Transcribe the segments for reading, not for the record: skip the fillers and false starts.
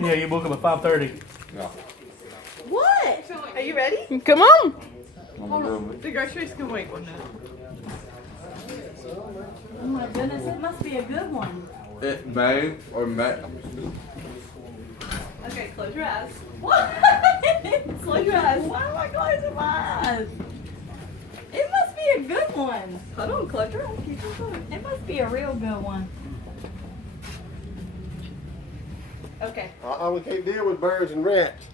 Yeah, you book them at 5:30. Yeah. What? Are you ready? Come on. The groceries can wait 1 minute. Oh my goodness, it must be a good one. It may or may. Okay, close your eyes. What? Close your eyes. Why am I closing my eyes? It must be a good one. Hold on, close your eyes. Keep your phone. It must be a real good one. Okay. We can't deal with birds and rats.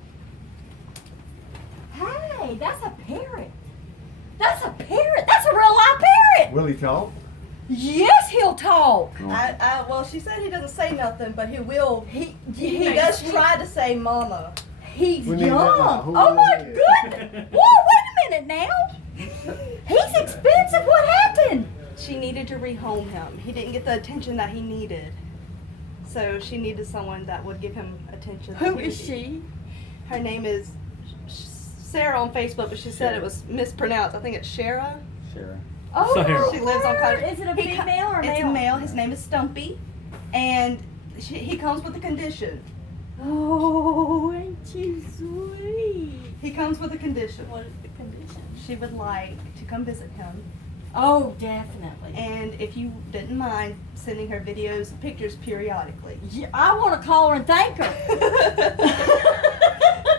Hey, that's a parrot. That's a parrot. That's a real live parrot. Will he talk? Yes, he'll talk. Well, she said he doesn't say nothing, but he will. He makes does sense. try to say mama. He's We need young. that now. Who Oh my is it? goodness. Whoa, wait a minute now. He's expensive. What happened? She needed to rehome him. He didn't get the attention that he needed. So she needed someone that would give him attention. that Who he is needed. she? Her name is Sarah on Facebook, but she said it was mispronounced. I think it's Shara. Sure. Oh, Sarah. She lives on word. Cottage. Is it a He female or It's male? a male. His name is Stumpy, and he comes with a condition. Oh, ain't you sweet? He comes with a condition. What is the condition? She would like to come visit him, Oh, definitely. and if you didn't mind sending her videos and pictures periodically. Yeah, I want to call her and thank her.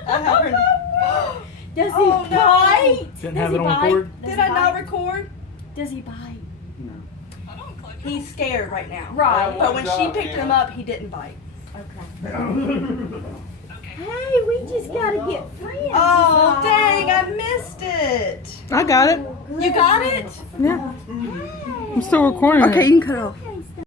I have her. Does he Oh, no. bite? Didn't Does have he it on bite? record? Does Did he I not bite? record? Does he bite? He's scared right now. Right. But when she picked him up, he didn't bite. Okay. Hey, we just gotta get friends. Oh, dang, I missed it. I got it. You got it? Yeah. I'm still recording. Okay, you can cut it off. Hey,